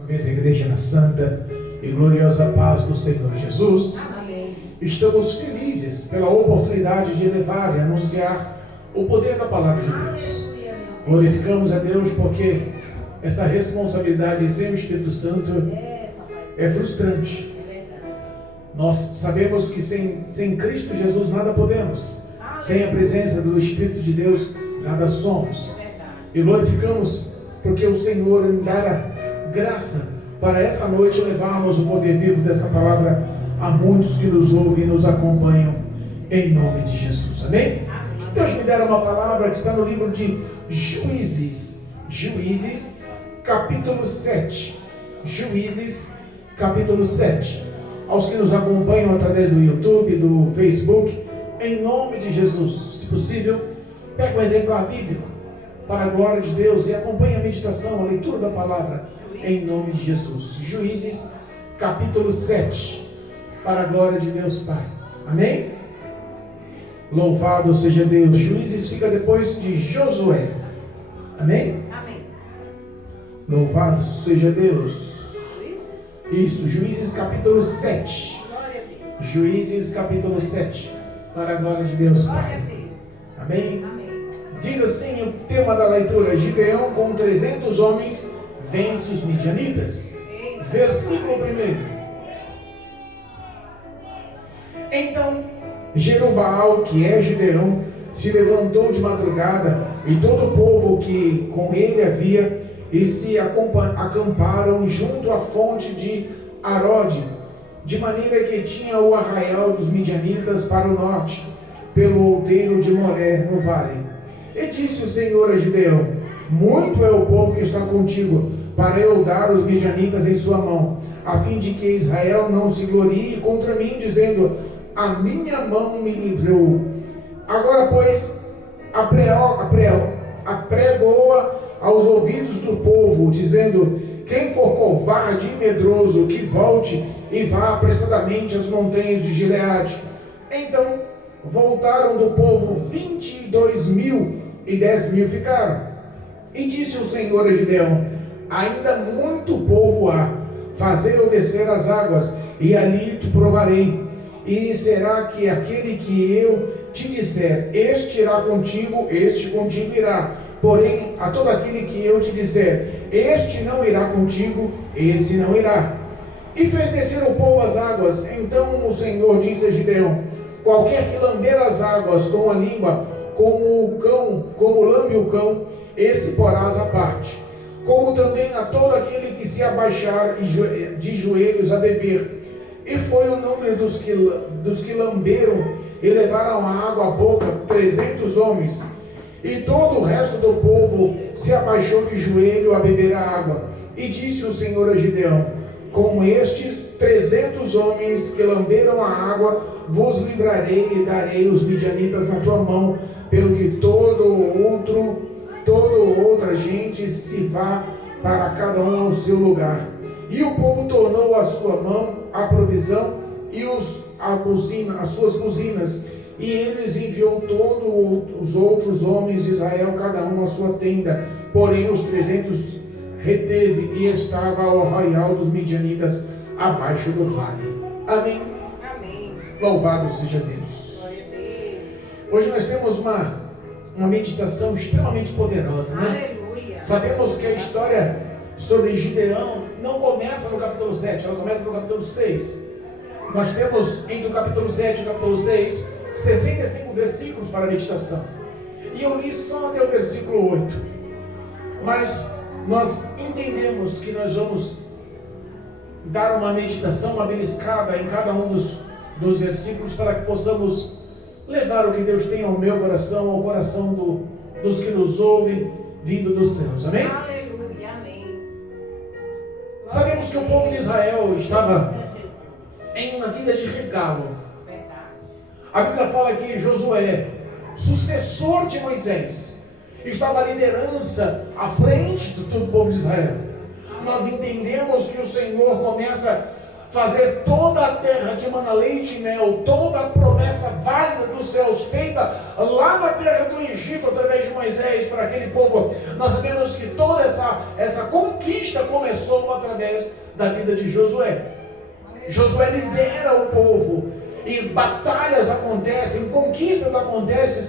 Uma vez a igreja na santa e gloriosa paz do Senhor Jesus. Amém. Estamos felizes pela oportunidade de levar e anunciar o poder da palavra de Deus. Aleluia. Glorificamos a Deus porque essa responsabilidade sem o Espírito Santo Papai. é frustrante. É verdade. Nós sabemos que sem Cristo Jesus nada podemos. Sem a presença do Espírito de Deus nada somos. É verdade. E glorificamos porque o Senhor nos dará graça para essa noite levarmos o poder vivo dessa palavra a muitos que nos ouvem e nos acompanham, em nome de Jesus. Amém? Amém. Deus me dera uma palavra que está no livro de Juízes, capítulo 7. Juízes, capítulo 7. Aos que nos acompanham através do YouTube, do Facebook, em nome de Jesus, se possível, pegue um exemplar bíblico para a glória de Deus e acompanhe a meditação, a leitura da palavra, em nome de Jesus. Juízes, capítulo 7, para a glória de Deus Pai. Amém? Louvado seja Deus. Juízes fica depois de Josué. Amém? Amém. Louvado seja Deus. Isso, Juízes capítulo 7. Glória a Deus. Juízes capítulo 7, para a glória de Deus Glória a Pai. Deus. Amém? Amém. Diz assim o tema da leitura: Gideão com 300 homens vence os midianitas. Eita. Versículo 1. Então Jerubaal, que é Gideão, se levantou de madrugada, e todo o povo que com ele havia, e se acamparam junto à fonte de Arode, de maneira que tinha o arraial dos midianitas para o norte, pelo outeiro de Moré, no vale. E disse o Senhor a Gideão: muito é o povo que está contigo, para eu dar os midianitas em sua mão, a fim de que Israel não se glorie contra mim, dizendo: a minha mão me livrou. Agora, pois, apregoa aos ouvidos do povo, dizendo: quem for covarde e medroso, que volte e vá apressadamente às montanhas de Gileade. Então voltaram do povo 22.000, e 10.000 ficaram. E disse o Senhor a Gideão: ainda muito povo há, fazer eu descer as águas, e ali te provarei. E será que aquele que eu te disser, este irá contigo, este contigo irá. Porém, a todo aquele que eu te disser, este não irá contigo, esse não irá. E fez descer o povo as águas. Então o Senhor disse a Gideão: qualquer que lamber as águas com a língua, como lambe o cão, esse porás à parte. Como também a todo aquele que se abaixar de joelhos a beber. E foi o número dos que lamberam e levaram a água à boca, 300 homens. E todo o resto do povo se abaixou de joelho a beber a água. E disse o Senhor a Gideão: com estes 300 homens que lamberam a água, vos livrarei e darei os midianitas na tua mão, pelo que toda outra gente se vá para cada um ao seu lugar. E o povo tornou à sua mão a provisão e as suas buzinas, e eles enviou todos os outros homens de Israel, cada um à sua tenda. Porém os 300 reteve, e estava ao arraial dos midianitas abaixo do vale. Amém? Amém. Louvado seja Deus. Glória a Deus. Hoje nós temos uma meditação extremamente poderosa, né? Aleluia. Sabemos que a história sobre Gideão não começa no capítulo 7, ela começa no capítulo 6. Nós temos entre o capítulo 7 e o capítulo 6 65 versículos para a meditação, e eu li só até o versículo 8, mas nós entendemos que nós vamos dar uma meditação, uma beliscada em cada um dos versículos, para que possamos levar o que Deus tem ao meu coração, ao coração dos que nos ouvem, vindo dos céus. Amém? Aleluia. Amém. Sabemos que o povo de Israel estava em uma vida de regalo. Verdade. A Bíblia fala que Josué, sucessor de Moisés, estava a liderança à frente do todo o povo de Israel. Nós entendemos que o Senhor começa fazer toda a terra que emana leite e mel, toda a promessa válida dos céus, feita lá na terra do Egito, através de Moisés, para aquele povo. Nós sabemos que toda essa conquista começou através da vida de Josué. Josué lidera o povo, e batalhas acontecem, conquistas acontecem,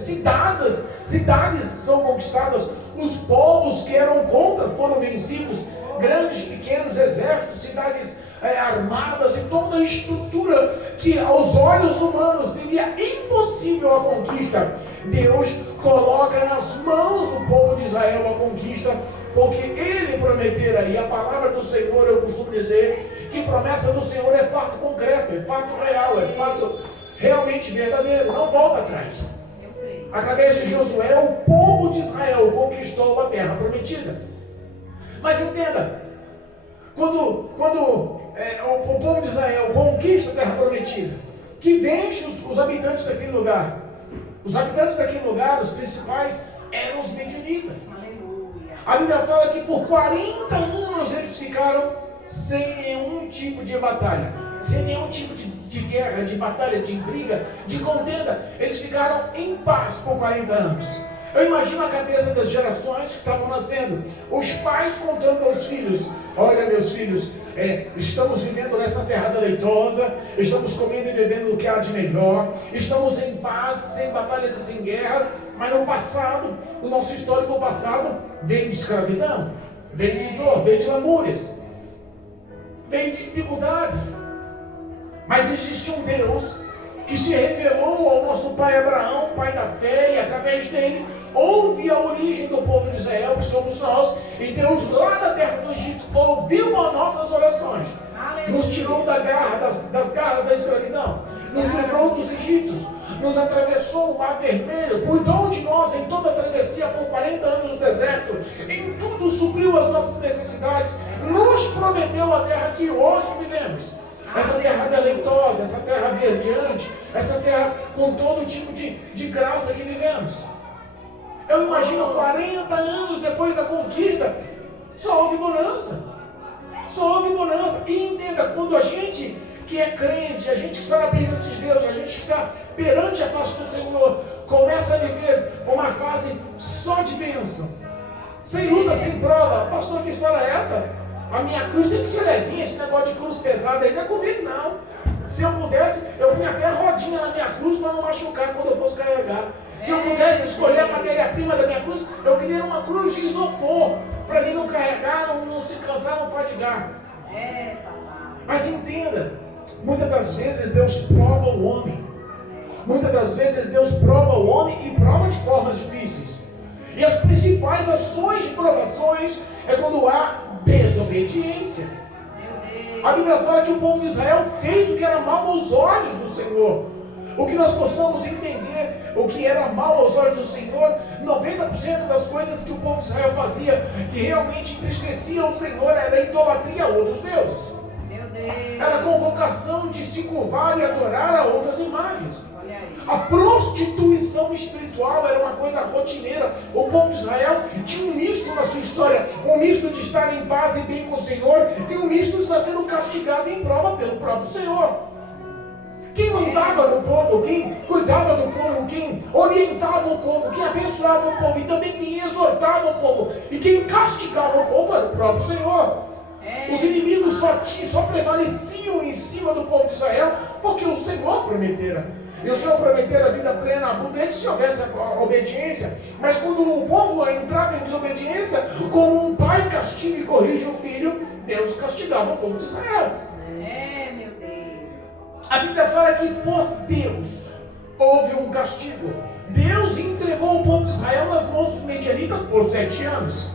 cidades são conquistadas, os povos que eram contra foram vencidos, grandes, pequenos exércitos, cidades armadas, e toda a estrutura que aos olhos humanos seria impossível a conquista, Deus coloca nas mãos do povo de Israel a conquista, porque Ele prometera. E a palavra do Senhor, eu costumo dizer que promessa do Senhor é fato concreto, é fato real, é fato realmente verdadeiro, não volta atrás. Através de Josué, o povo de Israel conquistou a terra prometida. Mas entenda, quando o povo de Israel conquista a terra prometida, que vence os habitantes daquele lugar. Os habitantes daquele lugar, os principais, eram os medianitas. A Bíblia fala que por 40 anos eles ficaram sem nenhum tipo de batalha, sem nenhum tipo de guerra, de batalha, de briga, de contenda. Eles ficaram em paz por 40 anos. Eu imagino a cabeça das gerações que estavam nascendo, os pais contando aos filhos: olha, meus filhos, estamos vivendo nessa terra deleitosa, estamos comendo e bebendo o que há de melhor, estamos em paz, sem batalhas e sem guerras. Mas no passado, o nosso histórico passado vem de escravidão, vem de dor, vem de lamúrias, vem de dificuldades. Mas existe um Deus que se revelou ao nosso pai Abraão, pai da fé, e através dele houve a origem do povo de Israel, que somos nós. E Deus, lá da terra do Egito, ouviu as nossas orações, nos tirou das garras da escravidão, nos livrou dos egípcios, nos atravessou o mar vermelho, cuidou de nós em toda a travessia por 40 anos no deserto, em tudo supriu as nossas necessidades, nos prometeu a terra que hoje vivemos, essa terra deleitosa, essa terra verdeante, essa terra com todo tipo de graça que vivemos. Eu imagino 40 anos depois da conquista, só houve bonança, e entenda, quando a gente que é crente, a gente que está na presença de Deus, a gente que está perante a face do Senhor, começa a viver uma fase só de bênção, sem luta, sem prova. Pastor, que história é essa? A minha cruz tem que ser levinha, esse negócio de cruz pesada aí não é comigo não. Se eu pudesse, eu punha até rodinha na minha cruz para não machucar quando eu fosse carregar. Se eu pudesse escolher a matéria-prima da minha cruz, eu queria uma cruz de isopor, para mim não carregar, não se cansar, não fadigar. Mas entenda, muitas das vezes Deus prova o homem. Muitas das vezes Deus prova o homem e prova de formas difíceis. E as principais ações de provações é quando há desobediência. A Bíblia fala que o povo de Israel fez o que era mal aos olhos do Senhor. O que nós possamos entender, o que era mal aos olhos do Senhor, 90% das coisas que o povo de Israel fazia, que realmente entristecia o Senhor, era idolatria a outros deuses. Era a convocação de se curvar e adorar a outras imagens. A prostituição espiritual era uma coisa rotineira. O povo de Israel tinha um misto na sua história, um misto de estar em paz e bem com o Senhor, e um misto de estar sendo castigado em prova pelo próprio Senhor. Quem mandava no povo, quem cuidava do povo, quem orientava o povo, quem abençoava o povo e também quem exortava o povo e quem castigava o povo era o próprio Senhor. Os inimigos só prevaleciam em cima do povo de Israel porque o Senhor prometera. E o Senhor prometera a vida plena, abundante, se houvesse a obediência. Mas quando o povo entrava em desobediência, como um pai castiga e corrige o filho, Deus castigava o povo de Israel. Meu Deus. A Bíblia fala que por Deus houve um castigo. Deus entregou o povo de Israel nas mãos dos medianitas por 7 anos.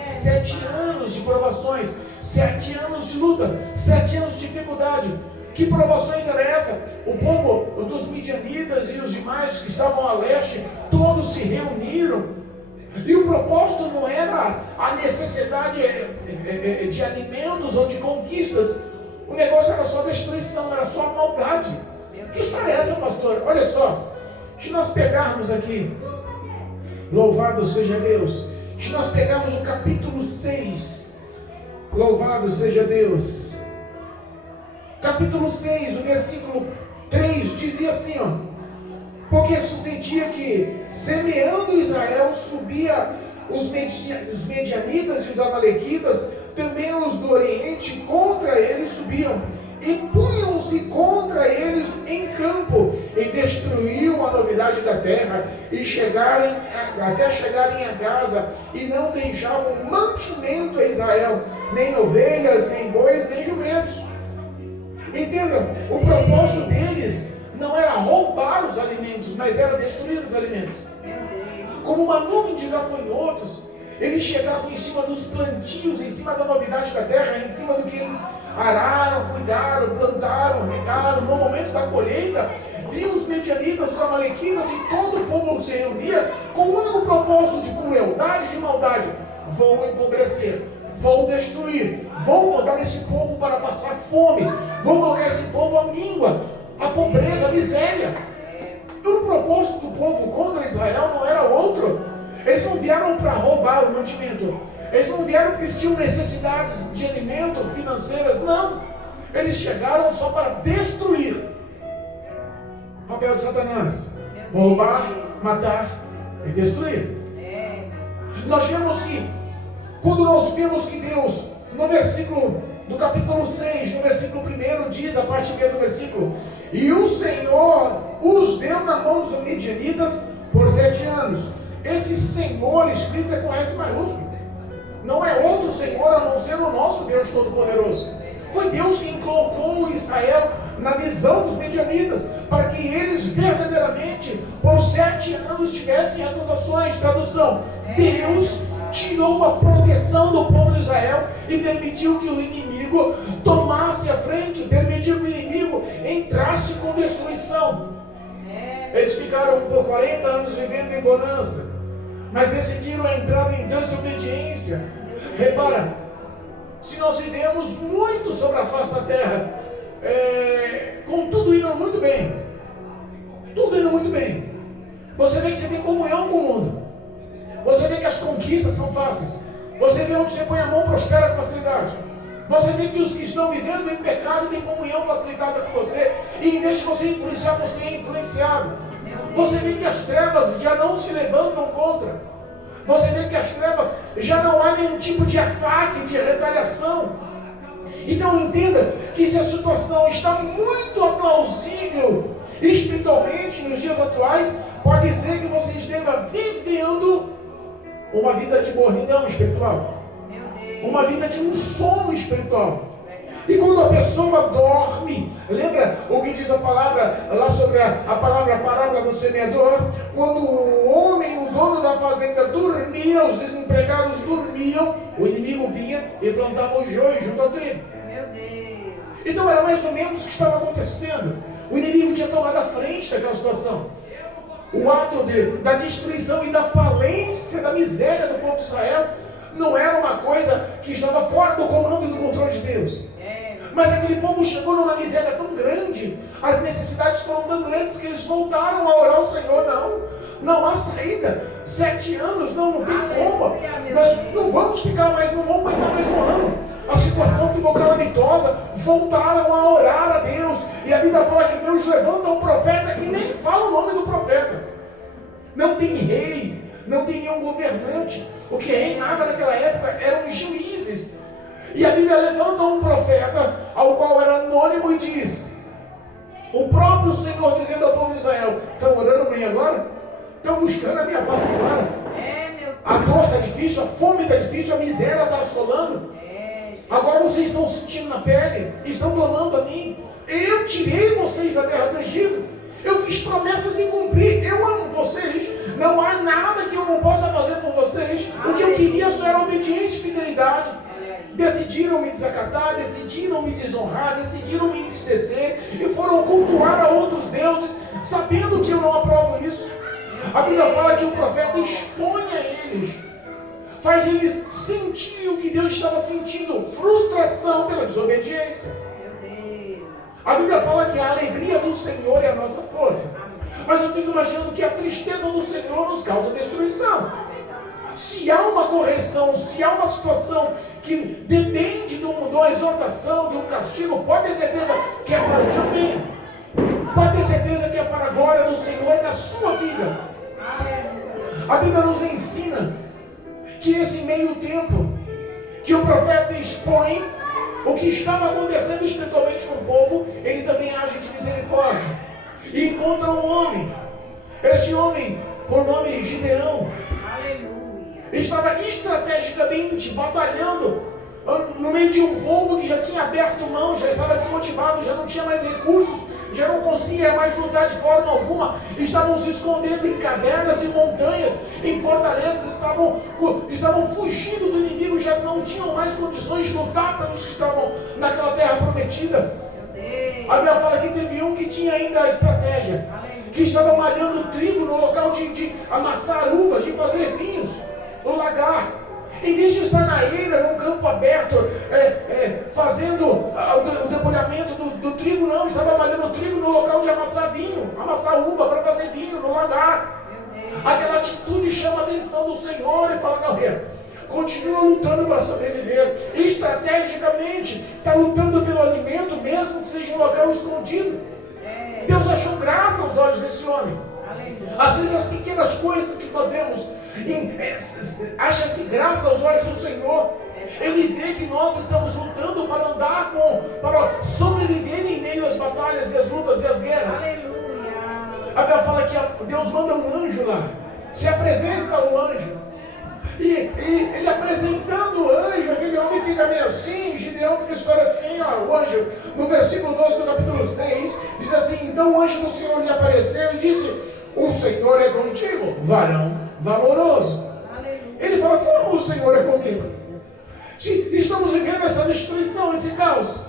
7 anos de provações, 7 anos de luta, 7 anos de dificuldade. Que provações era essa? O povo dos midianitas e os demais que estavam a leste, todos se reuniram. E o propósito não era a necessidade de alimentos ou de conquistas. O negócio era só destruição, era só maldade. Que história é essa, pastor? Olha só, se nós pegarmos aqui, louvado seja Deus, se nós pegarmos o capítulo 6, louvado seja Deus, capítulo 6, o versículo 3, dizia assim, ó: porque sucedia que, semeando Israel, subia os medianitas e os amalequitas, também os do Oriente, contra eles subiam, e punham-se contra eles em campo, e destruíam a novidade da terra, e até chegarem a Gaza, e não deixavam mantimento a Israel, nem ovelhas, nem bois, nem jumentos. Entendam, o propósito deles não era roubar os alimentos, mas era destruir os alimentos. Como uma nuvem de gafanhotos, eles chegavam em cima dos plantios, em cima da novidade da terra, em cima do que eles araram, cuidaram, plantaram, regaram. No momento da colheita, viam os medianitas, os amalequitas e todo o povo se reunia com o único propósito de crueldade e de maldade: vão empobrecer, vão destruir, vão botar esse povo para passar fome, vão colocar esse povo à míngua, a pobreza, a miséria. E o propósito do povo contra Israel não era outro. Eles não vieram para roubar o mantimento. Eles não vieram porque eles tinham necessidades de alimento, financeiras. Não. Eles chegaram só para destruir. O papel de Satanás: roubar, matar e destruir. Nós vemos que, quando nós vemos que Deus, no versículo do capítulo 6, no versículo 1, diz, a parte B do versículo: e o Senhor os deu na mão dos midianitas por 7 anos. Esse Senhor escrito é com S maiúsculo. Não é outro Senhor a não ser o nosso Deus Todo-Poderoso. Foi Deus quem colocou Israel na visão dos midianitas, para que eles verdadeiramente por 7 anos tivessem essas ações. Tradução: Deus tirou a proteção do povo de Israel e permitiu que o inimigo tomasse a frente, permitiu que o inimigo entrasse com destruição. Eles ficaram por 40 anos vivendo em bonança, mas decidiram entrar em desobediência. Repara, se nós vivemos muito sobre a face da terra, com tudo indo muito bem, você vê que você tem comunhão com o mundo, você vê que as conquistas são fáceis, você vê onde você põe a mão prospera com facilidade, você vê que os que estão vivendo em pecado têm comunhão facilitada com você, e em vez de você influenciar, você é influenciado. Você vê que as trevas já não se levantam contra. Você vê que as trevas já não há nenhum tipo de ataque, de retaliação. Então entenda que se a situação está muito aplausível espiritualmente nos dias atuais, pode ser que você esteja vivendo uma vida de mornidão espiritual, uma vida de um sono espiritual. E quando a pessoa dorme, lembra o que diz a palavra lá sobre a parábola do semeador? Quando o homem, o dono da fazenda, dormia, os desempregados dormiam, o inimigo vinha e plantava o joio junto ao trigo. Meu Deus. Então era mais ou menos o que estava acontecendo. O inimigo tinha tomado a frente daquela situação. O ato da destruição e da falência, da miséria do povo de Israel não era uma coisa que estava fora do comando e do controle de Deus. Mas aquele povo chegou numa miséria tão grande, as necessidades foram tão grandes que eles voltaram a orar ao Senhor. Não há saída. 7 anos, não tem como. Nós não vamos ficar mais, não vamos aguentar mais um ano. A situação ficou calamitosa, voltaram a orar a Deus. E a Bíblia fala que Deus levanta um profeta e nem fala o nome do profeta. Não tem rei, não tem nenhum governante. O que reinava naquela época eram os juízes. E a Bíblia levanta um profeta, ao qual era anônimo, e diz: o próprio Senhor dizendo ao povo de Israel: estão orando por mim agora? Estão buscando a minha face agora? A dor está difícil, a fome está difícil, a miséria está assolando. Agora vocês estão sentindo na pele, estão clamando a mim. Eu tirei vocês da terra do Egito, eu fiz promessas em cumprir, eu amo vocês, não há nada que eu não possa fazer por vocês. O que eu queria só era obediência e fidelidade. Decidiram me desacatar, decidiram me desonrar, decidiram me entristecer e foram cultuar a outros deuses, sabendo que eu não aprovo isso. A Bíblia fala que o profeta expõe a eles, faz eles sentir o que Deus estava sentindo, frustração pela desobediência. A Bíblia fala que a alegria do Senhor é a nossa força, mas eu fico imaginando que a tristeza do Senhor nos causa destruição. Se há uma correção, se há uma situação que depende de uma exortação, de um castigo, pode ter certeza que é para o teu bem. Pode ter certeza que é para a glória do Senhor e na sua vida. A Bíblia nos ensina que esse meio tempo que o profeta expõe o que estava acontecendo espiritualmente com o povo, ele também age de misericórdia. E encontra um homem. Esse homem, por nome Gideão, estava estrategicamente batalhando no meio de um povo que já tinha aberto mão, já estava desmotivado, já não tinha mais recursos, já não conseguia mais lutar de forma alguma, estavam se escondendo em cavernas e montanhas, em fortalezas, estavam fugindo do inimigo, já não tinham mais condições de lutar pelos que estavam naquela terra prometida. A Bíblia fala que teve um que tinha ainda a estratégia, que estava malhando trigo no local de amassar uvas, de fazer vinhos, no lagar. Em vez de estar na eira, num campo aberto, fazendo o debulhamento do trigo, não, estava malhando trigo no local de amassar vinho, amassar uva para fazer vinho no lagar. Aquela atitude chama a atenção do Senhor e fala, não, continua lutando para sobreviver. Estrategicamente, está lutando pelo alimento, mesmo que seja um local escondido. Deus achou graça aos olhos desse homem. Às vezes as pequenas coisas que fazemos, acha-se graça aos olhos do Senhor. Ele vê que nós estamos lutando para andar para sobreviver em meio às batalhas e às lutas e às guerras. A Bíblia fala que Deus manda um anjo lá, se apresenta o anjo, e ele apresentando o anjo, aquele homem fica meio assim, Gideão fica história assim, o anjo, no versículo 12 do capítulo 6, diz assim, então o anjo do Senhor lhe apareceu e disse, o Senhor é contigo, varão valoroso. Ele fala, como o Senhor é comigo? Se estamos vivendo essa destruição, esse caos,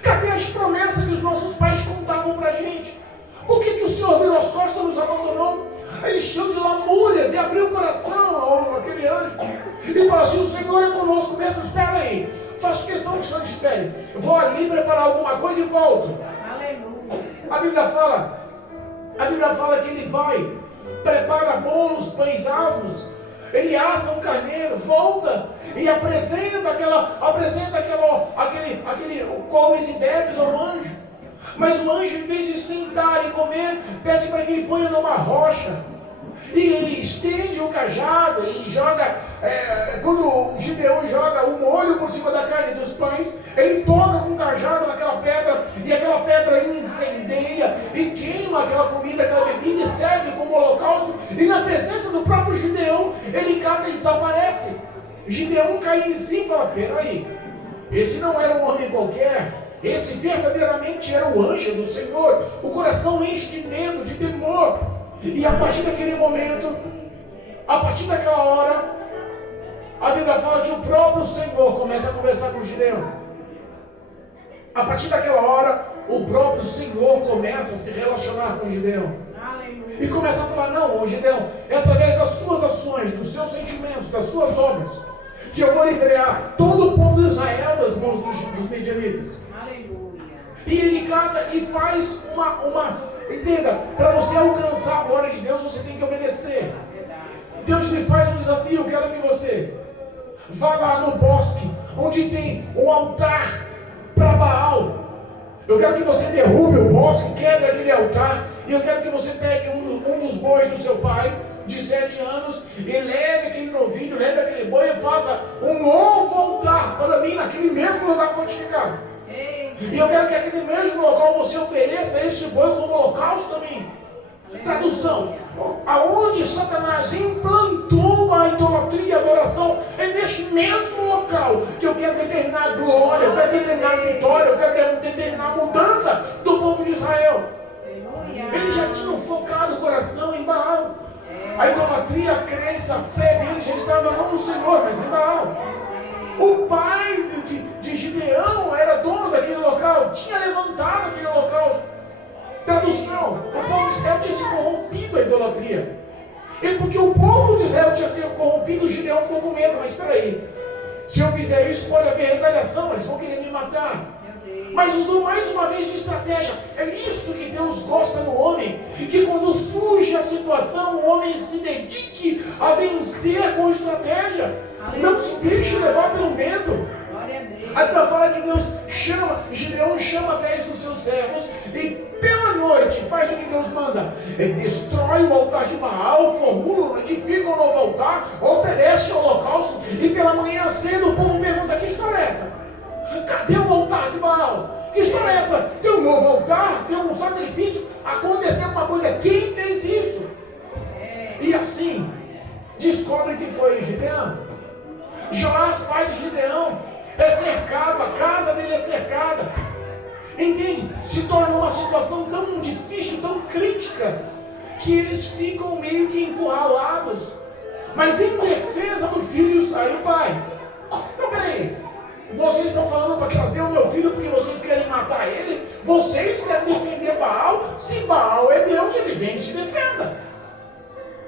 cadê as promessas que os nossos pais contavam pra gente? Por que o Senhor virou as costas e nos abandonou? Ele encheu de lamúrias e abriu o coração àquele anjo. E falou assim, o Senhor é conosco mesmo, espera aí. Faço questão que o Senhor espere. Eu vou ali preparar alguma coisa e volto. A Bíblia fala que ele vai, prepara bolos, pães asmos, ele assa um carneiro, volta e apresenta aquele comes e bebes ao anjo. Mas o anjo, em vez de sentar e comer, pede para que ele ponha numa rocha. E ele estende o cajado e joga, quando o Gideão joga o molho por cima da carne dos pães, ele toca com o cajado naquela pedra, e aquela pedra incendeia e queima aquela comida, aquela bebida e serve como holocausto. E na presença do próprio Gideão, ele cata e desaparece. Gideão cai em si e fala, peraí, esse não era um homem qualquer. Esse verdadeiramente era o anjo do Senhor. O coração enche de medo, de temor. E a partir daquele momento, a partir daquela hora, a Bíblia fala que o próprio Senhor começa a conversar com Gideão. A partir daquela hora, o próprio Senhor começa a se relacionar com Gideão. E começa a falar, não, Gideão, é através das suas ações, dos seus sentimentos, das suas obras, que eu vou livrar todo o povo de Israel das mãos dos medianitas. E ele cata e faz entenda, para você alcançar a glória de Deus, você tem que obedecer. Deus lhe faz um desafio, eu quero que você vá lá no bosque, onde tem um altar para Baal. Eu quero que você derrube o bosque, quebre aquele altar, e eu quero que você pegue um dos bois do seu pai, de 7 anos, e leve aquele novilho, leve aquele boi e faça um novo altar para mim, naquele mesmo lugar fortificado. E eu quero que aqui no mesmo local você ofereça esse boi como holocausto também. Tradução, aonde Satanás implantou a idolatria e a adoração, é neste mesmo local que eu quero determinar glória, eu quero determinar vitória, eu quero determinar mudança do povo de Israel. Eles já tinham focado o coração em Baal. A idolatria, a crença, a fé deles já estava não no Senhor, mas em Baal. O pai de Gideão era dono daquele local, tinha levantado aquele local. Tradução, o povo de Israel tinha se corrompido a idolatria. E porque o povo de Israel tinha sido corrompido, Gideão ficou com medo. Mas espera aí, se eu fizer isso pode haver retaliação, eles vão querer me matar. mas usou mais uma vez de estratégia. É isso que Deus gosta no homem, que quando surge a situação, o homem se dedique a vencer com estratégia. Não se deixe levar pelo medo. Aí para falar que Deus chama, Gideão chama 10 dos seus servos e pela noite faz o que Deus manda. Ele destrói o altar de Baal, formula, edifica um novo altar, oferece o holocausto e pela manhã cedo o povo pergunta: que história é essa? Cadê o altar de Baal? Que história é essa? Tem um novo altar, tem um sacrifício, aconteceu uma coisa, quem fez isso? E assim, descobre que foi Gideão. Joás, pai de Gideão, é cercado, a casa dele é cercada. Entende? Se torna uma situação tão difícil, tão crítica, que eles ficam meio que encurralados. Mas em defesa do filho sai o pai. Não, peraí. Vocês estão falando para trazer o meu filho porque vocês querem matar ele? Vocês querem defender Baal? Se Baal é Deus, ele vem e se defenda.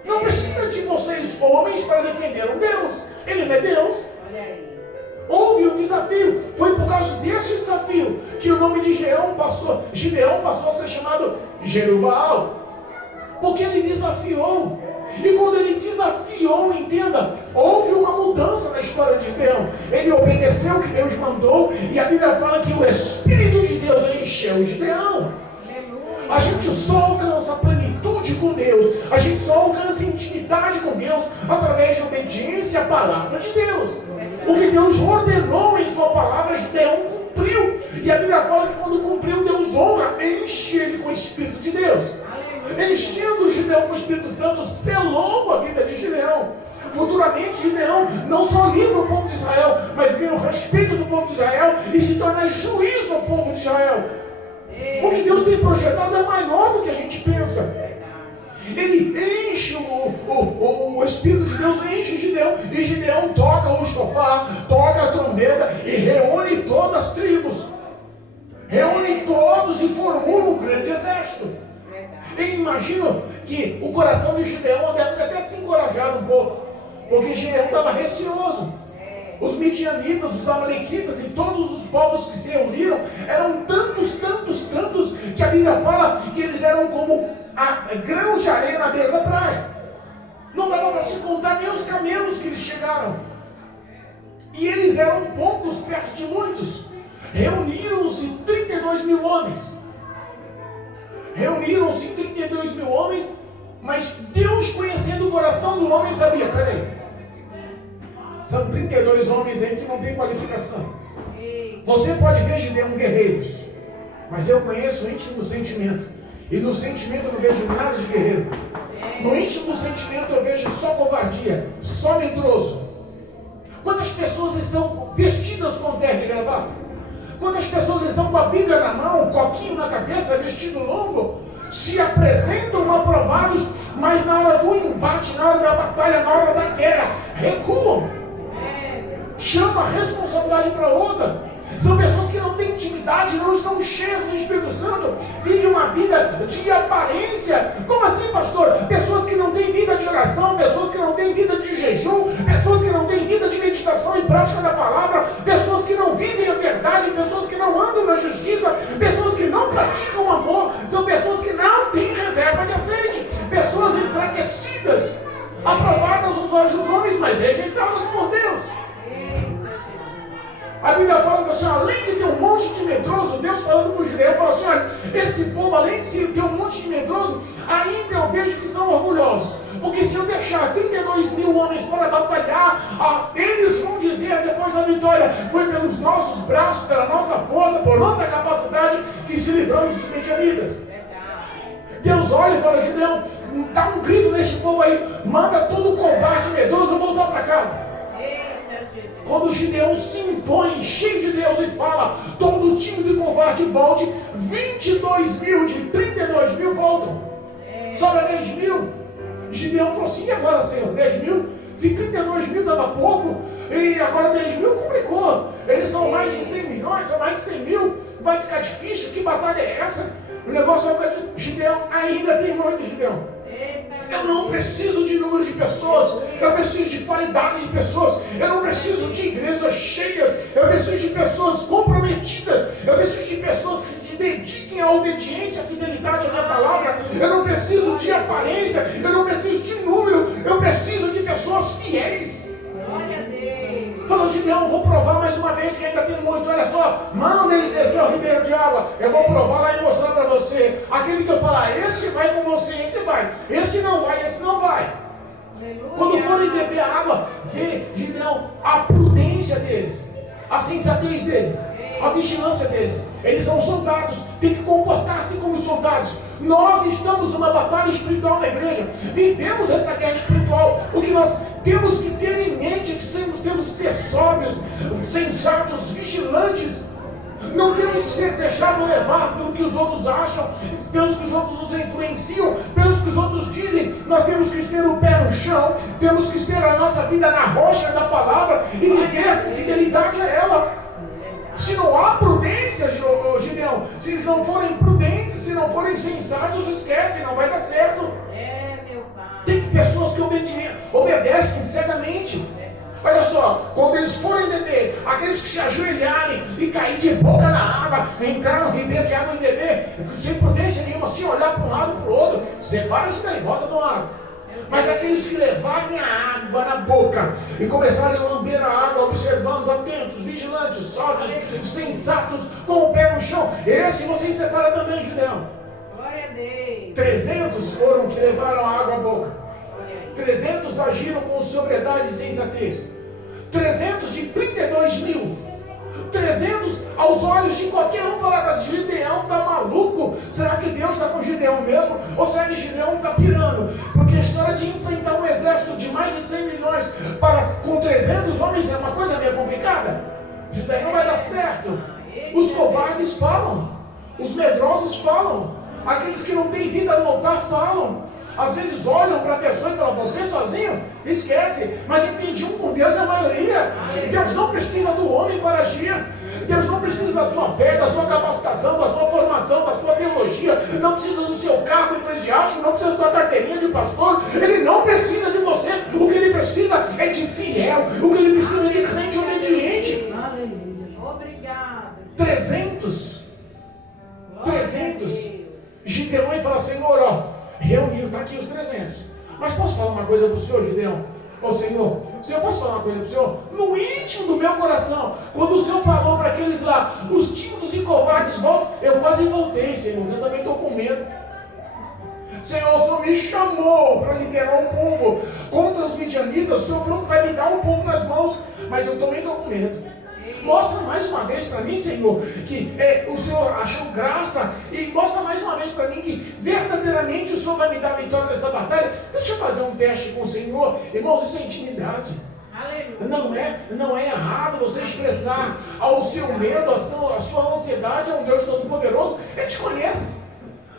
Não precisa de vocês, homens, para defender um Deus. Ele não é Deus. Houve um desafio. Foi por causa desse desafio que o nome de Gideão passou a ser chamado Jerubbaal. Porque ele desafiou. E quando ele desafiou, entenda, houve uma mudança na história de Gideão. Ele obedeceu o que Deus mandou. E a Bíblia fala que o Espírito de Deus encheu Gideão. A gente só alcança a plenitude com Deus, a gente só alcança intimidade com Deus através de obediência à palavra de Deus. O que Deus ordenou em sua palavra, Gideão cumpriu. E a Bíblia fala que quando cumpriu, Deus honra, enche ele com o Espírito de Deus. Enchendo Gideão com o Espírito Santo, selou a vida de Gideão. Futuramente Gideão não só livra o povo de Israel, mas ganha o respeito do povo de Israel e se torna juízo ao povo de Israel. O que Deus tem projetado é maior do que a gente pensa. Ele enche o Espírito de Deus, enche Gideão. E Gideão toca o shofar, toca a trombeta e reúne todas as tribos. Reúne todos e formula um grande exército. Eu imagino que o coração de Gideão deve ter até se encorajado um pouco. Porque Gideão estava receoso. Os midianitas, os amalequitas e todos os povos que se reuniram eram tantos, que a Bíblia fala que eles eram como grãos de areia na beira da praia. Não dava para se contar nem os camelos que eles chegaram. E eles eram poucos perto de muitos. Reuniram-se 32 mil homens. Reuniram-se 32 mil homens, mas Deus, conhecendo o coração do homem, sabia: peraí, são 32 homens aí que não tem qualificação. Você pode ver Gideão guerreiros, mas eu conheço o íntimo sentimento. E no sentimento eu não vejo nada de guerreiro. No íntimo sentimento eu vejo só covardia, só medroso. Quantas pessoas estão vestidas com terno e gravata? Quantas pessoas estão com a Bíblia na mão, coquinho na cabeça, vestido longo, se apresentam aprovados, mas na hora do embate, na hora da batalha, na hora da guerra, recuam. Chama a responsabilidade para outra. São pessoas que não têm intimidade, não estão cheias do Espírito Santo, vivem uma vida de aparência. Como assim, pastor? Pessoas que não têm vida de oração, pessoas que não têm vida de jejum, pessoas que não têm vida de meditação e prática da palavra, pessoas que não vivem a verdade, pessoas que não andam na justiça, pessoas que não praticam o amor, são pessoas que não têm reserva de azeite, pessoas enfraquecidas, aprovadas nos olhos dos homens, mas rejeitadas por Deus. A Bíblia fala que assim, além de ter um monte de medroso, Deus falando com o Gideão, fala assim: olha, esse povo, além de ter um monte de medroso, ainda eu vejo que são orgulhosos. Porque se eu deixar 32 mil homens para batalhar, eles vão dizer depois da vitória: foi pelos nossos braços, pela nossa força, por nossa capacidade que se livramos dos midianitas. Deus olha e fala: Gideão, dá um grito nesse povo aí, manda todo covarde medroso voltar para casa. Quando Gideão se impõe, cheio de Deus, e fala: todo o time de covarde volte, 22 mil de 32 mil voltam. Sobra 10 mil. Gideão falou assim: e agora, Senhor? 10 mil? Se 32 mil dava pouco, e agora 10 mil complicou. Eles são mais de 100 milhões, são mais de 100 mil. Vai ficar difícil? Que batalha é essa? O negócio vai ficar difícil. Gideão, ainda tem muito, Gideão. Eu não preciso de número de pessoas, eu preciso de qualidade de pessoas, eu não preciso de igrejas cheias, eu preciso de pessoas comprometidas, eu preciso de obediência, a fidelidade à minha palavra. Eu não preciso de aparência, eu não preciso de número, eu preciso de pessoas fiéis. Glória a Deus. Falou, Gideão, vou provar mais uma vez que ainda tem muito. Olha só, manda eles descer ao ribeiro de água. Eu vou provar lá e mostrar para você. Aquele que eu falar, esse vai com você, esse vai. Esse não vai, esse não vai. Aleluia. Quando forem beber água, vê, Gideão, a prudência deles, a sensatez dele, a vigilância deles. Eles são soldados, tem que comportar-se como soldados. Nós estamos numa batalha espiritual na igreja, vivemos essa guerra espiritual. O que nós temos que ter em mente é que temos que ser sóbrios, sensatos, vigilantes. Não temos que ser deixados levar pelo que os outros acham, pelos que os outros nos influenciam, pelos que os outros dizem. Nós temos que ter o pé no chão, temos que ter a nossa vida na rocha da palavra e viver com fidelidade a ela. Se não há prudência, Gideão, se eles não forem prudentes, se não forem sensatos, esquece, não vai dar certo. Meu Pai. Tem pessoas que obedecem cegamente. Olha só, quando eles forem beber, aqueles que se ajoelharem e cair de boca na água, entrar no ribeiro de água e beber, sem prudência nenhuma, assim, olhar para um lado e para o outro, separa-se daí, volta do lado. Mas aqueles que levarem a água na boca e começarem a lamber a água, observando, atentos, vigilantes, sóbrios, sensatos, com o pé no chão, esse você separa também, Gideão. Glória a Deus. 300 foram que levaram a água à boca. 300 agiram com sobriedade e sensatez. 300 de 32 mil. 300 aos olhos de qualquer um falar assim, Gideão está maluco? Será que Deus está com Gideão mesmo? Ou será que Gideão está pirando? Porque a história de enfrentar um exército de mais de 100 milhões com 300 homens é uma coisa meio complicada. Gideão não vai dar certo. Os covardes falam. Os medrosos falam. Aqueles que não têm vida no altar falam. Às vezes olham para a pessoa e falam, você sozinho? Esquece. Mas entendi com Deus é a maioria. Deus não precisa do homem para agir. Deus não precisa da sua fé, da sua capacitação, da sua formação, da sua teologia. Não precisa do seu cargo eclesiástico, não precisa da sua carteirinha de pastor. Ele não precisa de você. O que ele precisa é de fiel. O que ele precisa é de crente obediente. Obrigado. 300. Gideão e fala, Senhor, ó, reuniu, está aqui os 300. Mas posso falar uma coisa para o Senhor, Gideão? Ô Senhor, posso falar uma coisa para o Senhor? No íntimo do meu coração, quando o Senhor falou para aqueles lá, os tímidos e covardes voltam, eu quase voltei, Senhor, eu também estou com medo. Senhor, o Senhor me chamou para liderar o povo contra os midianitas, o Senhor falou que vai me dar o povo nas mãos, mas eu também estou com medo. Mostra mais uma vez para mim, Senhor, que o Senhor achou graça, e mostra mais uma vez para mim que verdadeiramente o Senhor vai me dar a vitória nessa batalha. Deixa eu fazer um teste com o Senhor. Irmãos, isso é intimidade. Aleluia. Não é errado você expressar ao seu medo, a sua ansiedade a um Deus Todo-Poderoso. Ele te conhece.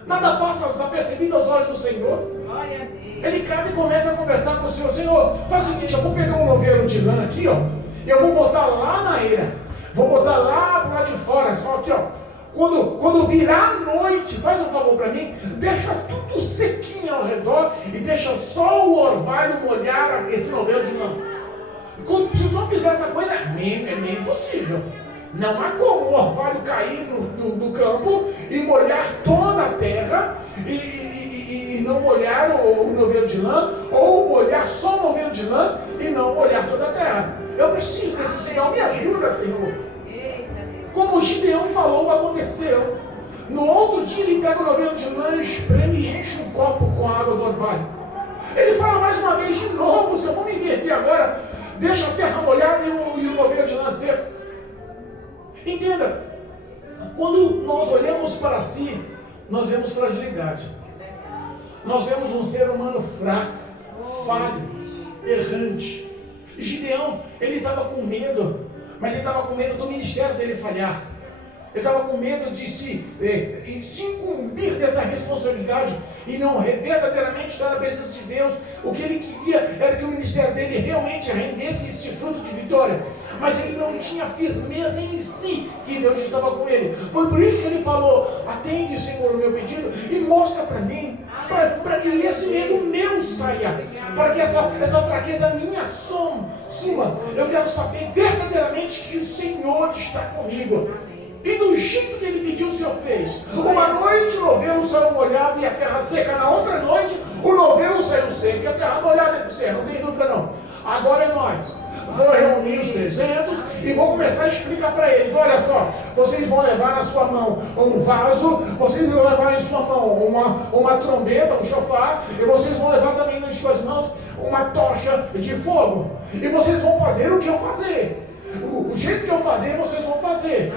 Nada passa desapercebido aos olhos do Senhor. Glória a Deus. Ele cai e começa a conversar com o Senhor. Senhor, faz o seguinte, eu vou pegar um novelo de lã aqui, ó. Eu vou botar lá na eira. Vou botar lá pro lado de fora. Só aqui, ó. Quando virar a noite, faz um favor para mim, deixa tudo sequinho ao redor e deixa só o orvalho molhar esse novelo de lã. Se o senhor fizer essa coisa, é meio impossível. Não há como o orvalho cair no campo e molhar toda a terra e não molhar o novelo de lã, ou molhar só o novelo de lã e não molhar toda a terra. Eu preciso desse sinal, me ajuda, Senhor. Como o Gideão falou, aconteceu. No outro dia ele pega o novelo de lã, espreme e enche um copo com a água do orvalho. Ele fala mais uma vez de novo, Senhor, vamos me meter agora, deixa a terra molhada e o novelo de lã seco. Entenda, quando nós olhamos para si, nós vemos fragilidade. Nós vemos um ser humano fraco, falho, errante. Gideão, ele estava com medo, mas ele estava com medo do ministério dele falhar. Ele estava com medo de se incumbir dessa responsabilidade e não verdadeiramente estar na presença de Deus. O que ele queria era que o ministério dele realmente rendesse este fruto de vitória. Mas ele não tinha firmeza em si que Deus estava com ele. Foi por isso que ele falou, atende, Senhor, o meu pedido e mostra para mim, para que esse medo meu saia, para que essa fraqueza minha suma. Eu quero saber verdadeiramente que o Senhor está comigo. E do jeito que ele pediu, o Senhor Senhor fez. Uma noite o novelo saiu molhado e a terra seca. Na outra noite o novelo saiu seco e a terra molhada. Não tem dúvida não. Agora é nós. Vou reunir os 300 e vou começar a explicar para eles. Olha só, vocês vão levar na sua mão um vaso, vocês vão levar em sua mão uma trombeta, um chofar, e vocês vão levar também nas suas mãos uma tocha de fogo. E vocês vão fazer o que eu fazer. O jeito que eu fazer, vocês vão fazer.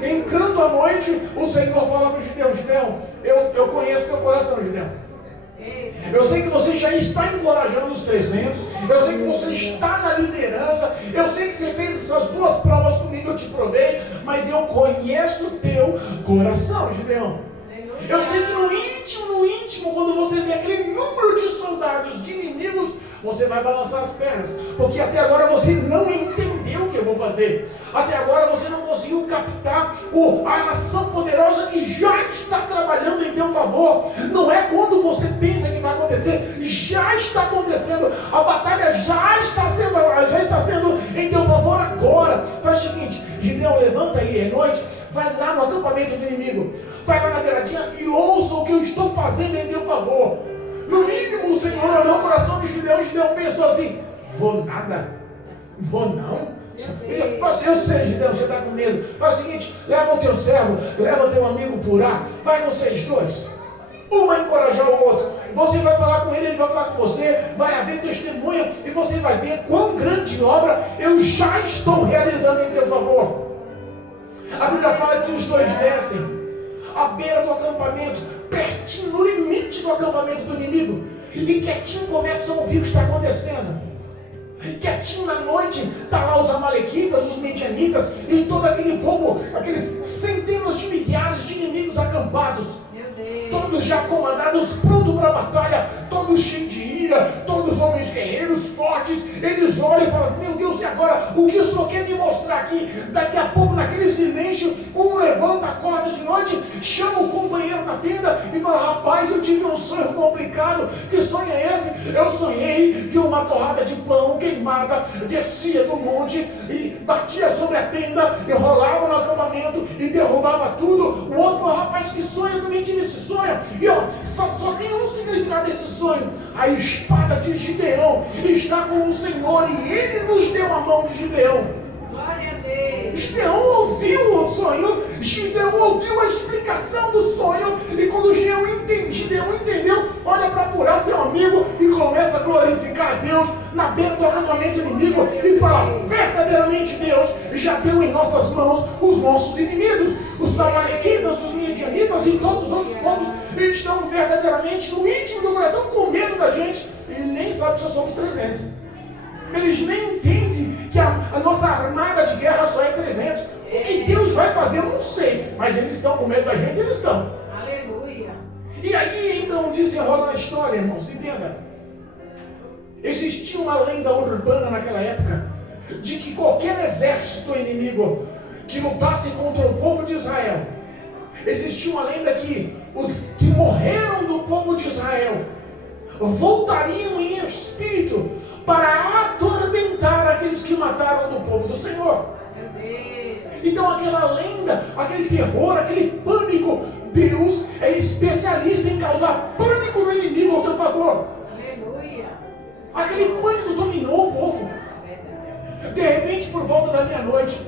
Em canto à noite, o Senhor fala para o Gideão: Gideão, eu conheço teu coração, Gideão. Eu sei que você já está encorajando os 300. Eu sei que você está na liderança. Eu sei que você fez essas duas provas comigo, eu te provei. Mas eu conheço o teu coração, Gideão. Eu sei que no íntimo, quando você vê aquele número de soldados, de inimigos, você vai balançar as pernas. Porque até agora você não entendeu o que eu vou fazer. Até agora você não conseguiu captar a ação poderosa que já está trabalhando em teu favor. Não é quando você pensa que vai acontecer, já está acontecendo. A batalha já está sendo em teu favor agora. Faz o seguinte, Gideão, levanta aí, é noite, vai lá no acampamento do inimigo, vai lá na beiradinha e ouça o que eu estou fazendo em teu favor. No mínimo, o Senhor olhou o coração de Gideão. Gideão pensou assim: vou nada, vou não. Eu sei, Gideão, você está com medo. Faz o seguinte, leva o teu servo, leva o teu amigo Purá, vai vocês dois. Um vai encorajar o outro. Você vai falar com ele, ele vai falar com você, vai haver testemunha e você vai ver quão grande obra eu já estou realizando em teu favor. A Bíblia fala que os dois descem à beira do acampamento, pertinho, no limite do acampamento do inimigo, e quietinho começam a ouvir o que está acontecendo. Quietinho na noite, está lá os amalequitas, os midianitas e todo aquele povo, aqueles centenas de milhares de inimigos acampados, todos já comandados, prontos para a batalha, todos cheios de ira, todos homens guerreiros fortes. Eles olham e falam: meu Deus, e agora? O que o Senhor quer me mostrar aqui? Daqui a pouco, naquele silêncio, um levanta, acorda de noite, chama o companheiro na tenda e fala: rapaz, eu tive um sonho complicado. Que sonho é esse? Eu sonhei que uma torrada de pão queimada descia do monte e batia sobre a tenda e rolava no acampamento e derrubava tudo. O outro falou: rapaz, que sonho, eu também tive esse sonho. E ó, só tem um significado desse sonho: a espada de Gideão está com o Senhor e ele nos deu a mão de Gideão. Glória a Deus. Gideão ouviu o sonho, Gideão ouviu a explicação do sonho, e quando Gideão entendeu, olha para Purá, seu amigo, e começa a glorificar a Deus na beira do acampamento inimigo e fala: verdadeiramente Deus já deu em nossas mãos os nossos inimigos, os amalequitas, os midianitas e todos os outros povos. Eles estão verdadeiramente no íntimo do coração com medo da gente. Ele nem sabe que só somos 300. Eles nem entendem que a nossa armada de guerra só é 300. O que Deus vai fazer, eu não sei. Mas eles estão com medo da gente, eles estão. Aleluia. E aí então desenrola na história, irmãos, entenda. Existia uma lenda urbana naquela época de que qualquer exército inimigo que lutasse contra o povo de Israel, existia uma lenda que os que morreram do povo de Israel voltariam em espírito para atormentar aqueles que mataram do povo do Senhor. Então aquela lenda, aquele terror, aquele pânico, Deus é especialista em causar pânico no inimigo ao teu favor. Aleluia. Aquele pânico dominou o povo. De repente, por volta da meia-noite,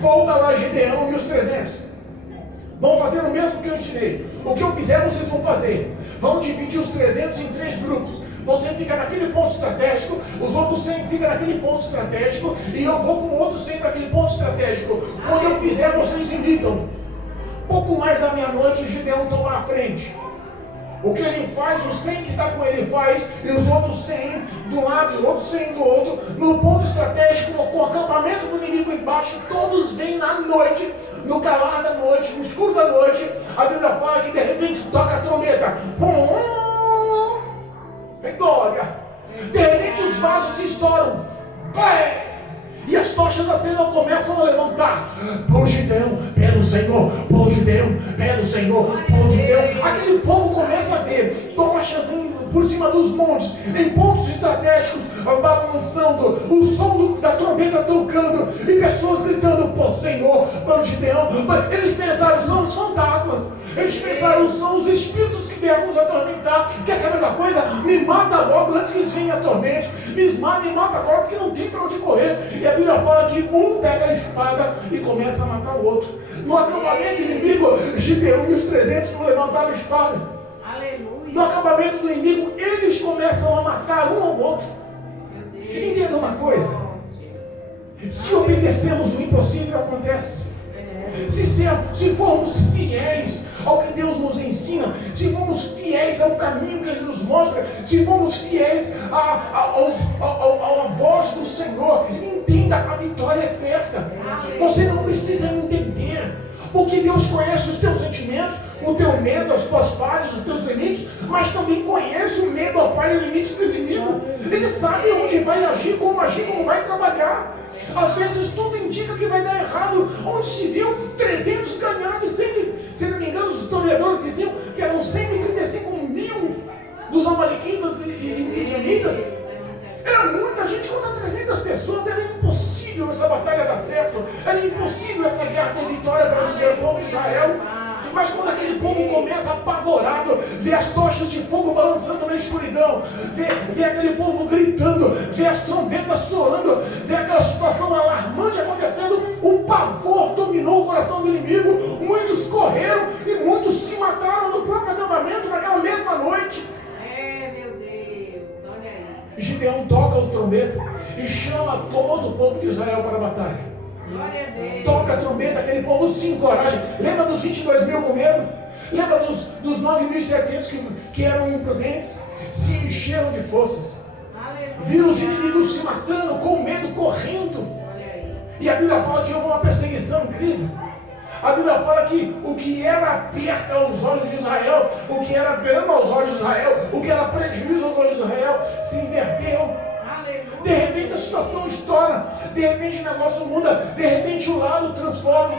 volta lá Gideão e os 300. Vão fazer o mesmo que eu ensinei. O que eu fizer, vocês vão fazer. Vão dividir os 300 em 3 grupos. Você fica naquele ponto estratégico, os outros 100 ficam naquele ponto estratégico, e eu vou com outros 100 para aquele ponto estratégico. Quando eu fizer, vocês imitam. Pouco mais da meia-noite, Gideão toma a frente. O que ele faz, os 100 que está com ele faz, e os outros 100 de um lado e os outros 100 do outro, no ponto estratégico, com o acampamento do inimigo embaixo, todos vêm na noite, no calar da noite, no escuro da noite. A Bíblia fala que de repente toca a trombeta. Glória! De repente os vasos se estouram. E as tochas acendam, começam a levantar. Por Gideão, pelo Senhor. Por Gideão, pelo Senhor. Por Gideão. Aquele povo começa a ver tochas por cima cima dos montes, em pontos estratégicos, balançando, o som da trombeta tocando, e pessoas gritando por Senhor, para Gideão. Eles pensaram, são os fantasmas. Eles pensaram, são os espíritos que vieram nos atormentar. Quer saber da coisa? Me mata logo antes que eles venham atormente. Me mata agora porque não tem para onde correr. E a Bíblia fala que um pega a espada e começa a matar o outro. No acampamento inimigo, Gideão e os 300 não levantaram a espada. Aleluia. No acampamento do inimigo, eles começam a matar um ao outro. Entenda uma coisa: se obedecemos, o impossível acontece. Se formos fiéis ao que Deus nos ensina, se formos fiéis ao caminho que Ele nos mostra, se formos fiéis à voz do Senhor, entenda, a vitória é certa. Você não precisa entender, porque Deus conhece os teus sentimentos, o teu medo, as tuas falhas, os teus limites, mas também conhece o medo, a falha e os limites do inimigo. Ele sabe onde vai agir, como vai trabalhar. Às vezes tudo indica que vai dar errado. Onde se viu 300 ganhando, se não me engano, os historiadores diziam que eram 135 mil dos amalequitas e midianitas. Era muita gente contra 300 pessoas. Era impossível essa batalha dar certo. Era impossível essa guerra ter vitória para o povo de Israel. Mas quando aquele povo começa apavorado, vê as tochas de fogo balançando na escuridão, vê aquele povo gritando, vê as trombetas soando, vê aquela situação alarmante acontecendo, o pavor dominou o coração do inimigo. Muitos correram e muitos se mataram no próprio acampamento naquela mesma noite. Meu Deus, olha aí. Gideão toca o trombeta e chama todo o povo de Israel para a batalha. Toca a trombeta, aquele povo se encoraja. Lembra dos 22 mil com medo? Lembra dos 9.700 que eram imprudentes? Se encheram de forças. Viram os inimigos se matando, com medo, correndo. E a Bíblia fala que houve uma perseguição incrível. A Bíblia fala que o que era perca aos olhos de Israel, o que era dano aos olhos de Israel, o que era prejuízo aos olhos de Israel, se inverteu. De repente a situação estoura, de repente o negócio muda, de repente o lado transforma,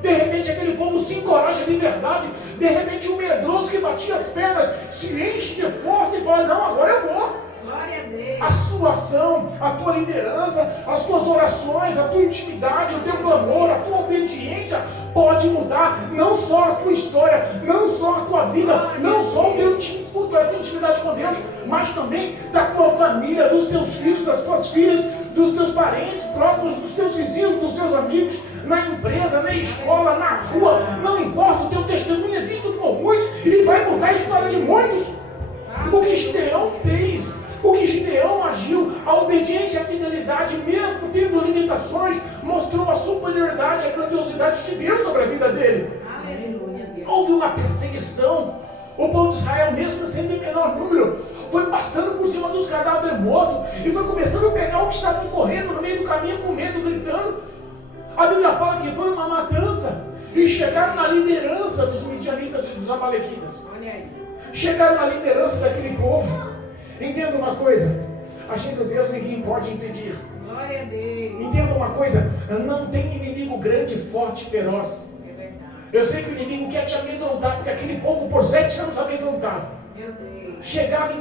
de repente aquele povo se encoraja de verdade, de repente o medroso que batia as pernas se enche de força e fala, não, agora eu vou. Glória a Deus. A sua ação, a tua liderança, as tuas orações, a tua intimidade, o teu clamor, a tua obediência pode mudar não só a tua história, não só a tua vida, não só a tua intimidade com Deus, mas também da tua família, dos teus filhos, das tuas filhas, dos teus parentes próximos, dos teus vizinhos, dos teus amigos, na empresa, na escola, na rua, não importa, o teu testemunho é visto por muitos e vai mudar a história de muitos. O que Gideão fez, o que Gideão agiu, a obediência e a fidelidade, mesmo tendo limitações, mostrou a superioridade e a grandiosidade de Deus sobre a vida dele. Aleluia, Deus. Houve uma perseguição. O povo de Israel, mesmo sendo em menor número, foi passando por cima dos cadáveres mortos e foi começando a pegar o que estavam correndo no meio do caminho com medo, gritando. A Bíblia fala que foi uma matança e chegaram na liderança dos midianitas e dos amalequitas. Olha aí. Chegaram na liderança daquele povo. Entenda uma coisa, agindo Deus ninguém pode impedir. Glória a Deus. Entenda uma coisa, não tem inimigo grande, forte, feroz. É verdade. Eu sei que o inimigo quer te amedrontar, porque aquele povo por 7 anos amedrontava. Meu Deus. Chegava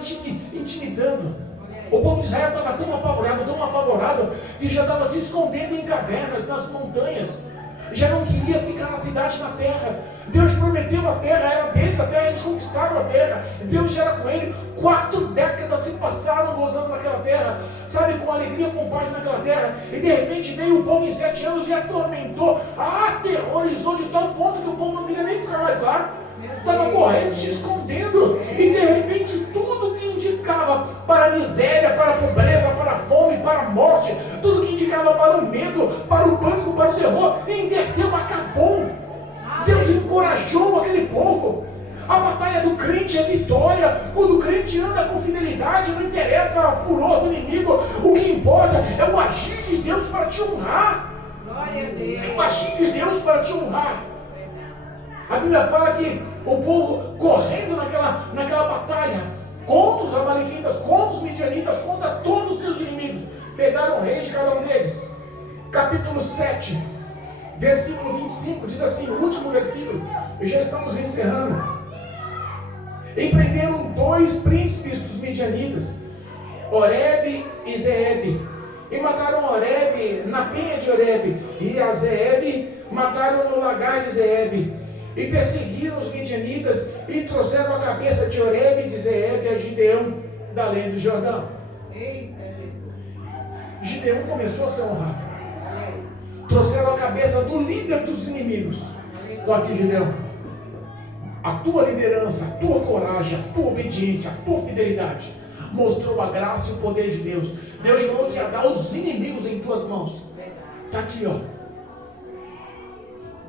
intimidando. O povo de Israel estava tão apavorado, que já estava se escondendo em cavernas, nas montanhas. Já não queria ficar na cidade, na terra. Deus prometeu a terra, era deles, a terra, eles conquistaram a terra. Deus já era com ele. 4 décadas se passaram gozando naquela terra, sabe, com alegria, com paz naquela terra. E de repente veio o povo em 7 anos e atormentou, aterrorizou de tal ponto que o povo não queria nem ficar mais lá. Estava correndo, se escondendo. E de repente tudo que indicava para a miséria, para a pobreza, para a fome, para a morte, tudo que indicava para o medo, para o pânico, para o terror, inverteu, acabou. Deus encorajou aquele povo. A batalha do crente é vitória. Quando o crente anda com fidelidade, não interessa a furor do inimigo. O que importa é o agir de Deus para te honrar. Glória a Deus. O agir de Deus para te honrar. A Bíblia fala que o povo correndo naquela batalha contra os amalequitas, contra os midianitas, contra todos os seus inimigos, pegaram o rei de cada um deles. Capítulo 7, versículo 25, diz assim, o último versículo, e já estamos encerrando. E prenderam 2 príncipes dos midianitas, Oreb e Zeeb. E mataram Oreb na penha de Oreb, e a Zeeb mataram no lagar de Zeeb. E perseguiram os midianitas e trouxeram a cabeça de Oreb e de Zeeb a Gideão, da além do Jordão. Eita, Jesus. Gideão começou a ser honrado. Trouxeram a cabeça do líder dos inimigos. Estou aqui, Gideão. A tua liderança, a tua coragem, a tua obediência, a tua fidelidade mostrou a graça e o poder de Deus. Deus falou que ia dar os inimigos em tuas mãos. Está aqui, ó.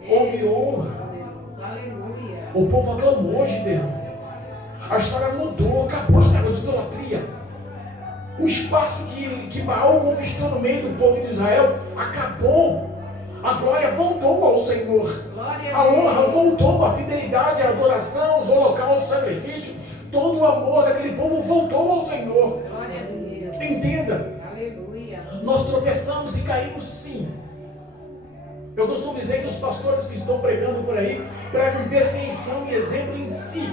Houve honra. Aleluia. O povo aclamou, Gideão. A história mudou, acabou esse negócio de idolatria. O espaço que Baal conquistou no meio do povo de Israel acabou. A glória voltou ao Senhor. A honra voltou, a fidelidade, a adoração, os holocaustos, o sacrifício. Todo o amor daquele povo voltou ao Senhor. Glória a Deus. Entenda. Aleluia. Nós tropeçamos e caímos sim. Eu costumo dizer que os pastores que estão pregando por aí pregam perfeição e exemplo em si,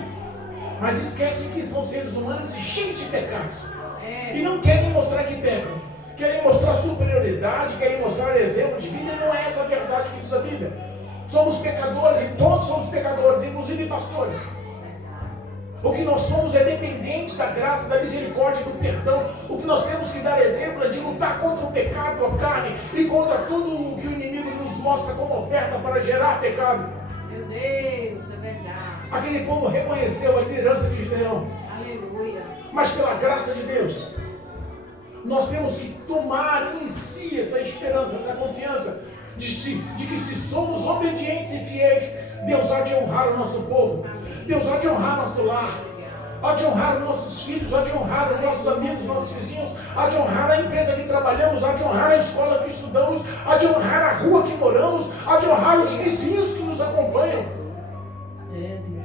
mas esquecem que são seres humanos e cheios de pecados. E não querem mostrar que pecam. Querem mostrar superioridade, querem mostrar exemplo de vida, e não é essa a verdade que diz a Bíblia. Somos pecadores e todos somos pecadores, inclusive pastores. O que nós somos é dependentes da graça, da misericórdia e do perdão. O que nós temos que dar exemplo é de lutar contra o pecado, a carne, e contra tudo o que o inimigo nos mostra como oferta para gerar pecado. Meu Deus, é verdade. Aquele povo reconheceu a liderança de Gideão. Aleluia. Mas pela graça de Deus, nós temos que tomar em si essa esperança, essa confiança de que se somos obedientes e fiéis, Deus há de honrar o nosso povo. Deus há de honrar nosso lar, há de honrar os nossos filhos, há de honrar os nossos amigos, nossos vizinhos, há de honrar a empresa que trabalhamos, há de honrar a escola que estudamos, há de honrar a rua que moramos, há de honrar os vizinhos que nos acompanham,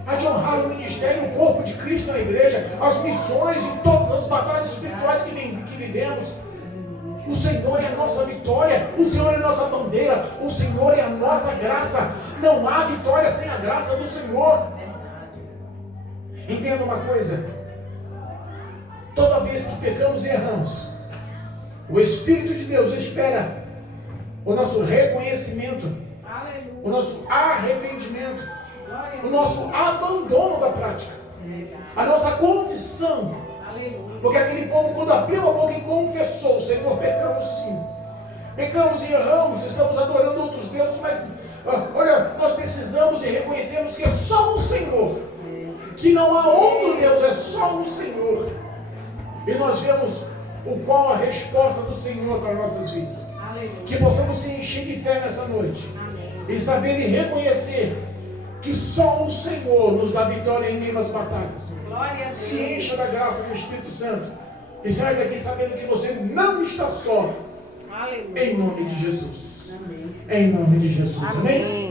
há de honrar o ministério, o corpo de Cristo na igreja, as missões e todas as batalhas espirituais que vivemos. O Senhor é a nossa vitória, o Senhor é a nossa bandeira, o Senhor é a nossa graça. Não há vitória sem a graça do Senhor. Entenda uma coisa: toda vez que pecamos e erramos, o Espírito de Deus espera o nosso reconhecimento, o nosso arrependimento, o nosso abandono da prática, a nossa confissão. Porque aquele povo, quando abriu a boca e confessou: Senhor, pecamos sim, pecamos e erramos, estamos adorando outros deuses, mas olha, nós precisamos e reconhecemos que é só o Senhor, que não há outro Deus, é só o Senhor. E nós vemos qual a resposta do Senhor para nossas vidas. Aleluia. Que possamos se encher de fé nessa noite. Amém. E saber e reconhecer que só o Senhor nos dá vitória em meio às batalhas. Glória a Deus. Se encha da graça do Espírito Santo e sai daqui sabendo que você não está só. Aleluia. Em nome de Jesus. Amém. Em nome de Jesus. Amém.